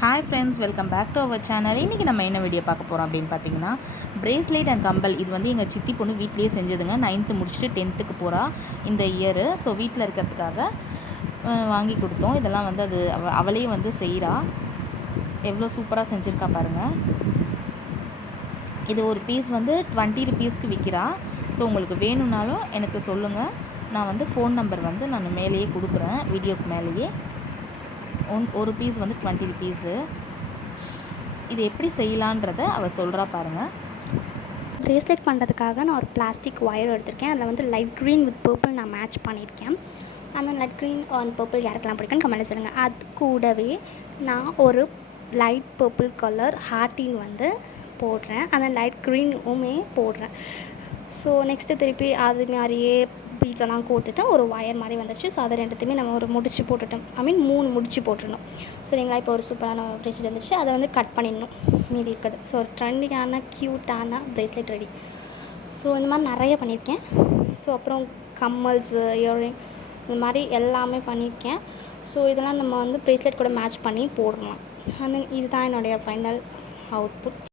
Hi friends, welcome back to our channel. இன்றைக்கி நம்ம என்ன வீடியோ பார்க்க போகிறோம் அப்படின்னு பார்த்தீங்கன்னா, பிரேஸ்லெட் அண்ட் கம்பல். இது வந்து எங்கள் சித்தி பொண்ணு வீட்லேயே செஞ்சதுங்க. 9th முடிச்சுட்டு 10th போகிறா இந்த இயரு. ஸோ வீட்டில் இருக்கிறதுக்காக வாங்கி கொடுத்தோம். இதெல்லாம் வந்து அவளே வந்து செய்கிறா. எவ்வளோ சூப்பராக செஞ்சுருக்கா பாருங்கள். இது ஒரு பீஸ் வந்து 20 rupeesக்கு விற்கிறா. ஸோ உங்களுக்கு வேணும்னாலும் எனக்கு சொல்லுங்கள். நான் வந்து ஃபோன் நம்பர் வந்து நான் மேலேயே கொடுக்குறேன், வீடியோக்கு மேலேயே. ஒரு பீஸ் வந்து 20 rupees. இது எப்படி செய்யலான்றதை அவள் சொல்கிறா பாருங்கள். ப்ரேஸ்லெட் பண்ணுறதுக்காக நான் ஒரு பிளாஸ்டிக் ஒயர் எடுத்திருக்கேன். அதில் வந்து லைட் க்ரீன் வித் பர்பிள் நான் மேட்ச் பண்ணியிருக்கேன். அந்த லைட் க்ரீன் அண்ட் பர்பிள் யாருக்கெல்லாம் பிடிக்குன்னு கமெண்ட்டில் சொல்லுங்கள். அது கூடவே நான் ஒரு லைட் பர்பிள் கலர் ஹார்ட்டின் வந்து போடுறேன். அந்த லைட் க்ரீனுமே போடுறேன். ஸோ நெக்ஸ்ட்டு திருப்பி அது மாதிரியே பீட்ஸ் எல்லாம் கோர்த்துட்டு ஒரு ஒயர் மாதிரி வந்துடுச்சு. ஸோ அதை ரெண்டுத்தையுமே நம்ம ஒரு முடிச்சு போட்டுட்டோம். 3 முடிச்சு போட்டுடணும். சரிங்களா? இப்போ ஒரு சூப்பரான ப்ரேஸ்லெட் வந்துடுச்சு. அதை வந்து கட் பண்ணிடணும் மீதி இருக்கிறது. ஸோ ஒரு ட்ரெண்டிங்கான க்யூட்டான ப்ரேஸ்லெட் ரெடி. ஸோ இந்த மாதிரி நிறைய பண்ணியிருக்கேன். ஸோ அப்புறம் கம்மல்ஸு, இயரிங், இந்த மாதிரி எல்லாமே பண்ணியிருக்கேன். ஸோ இதெல்லாம் நம்ம வந்து ப்ரேஸ்லெட் கூட மேட்ச் பண்ணி போடணும். இதுதான் என்னுடைய ஃபைனல் அவுட்புட்.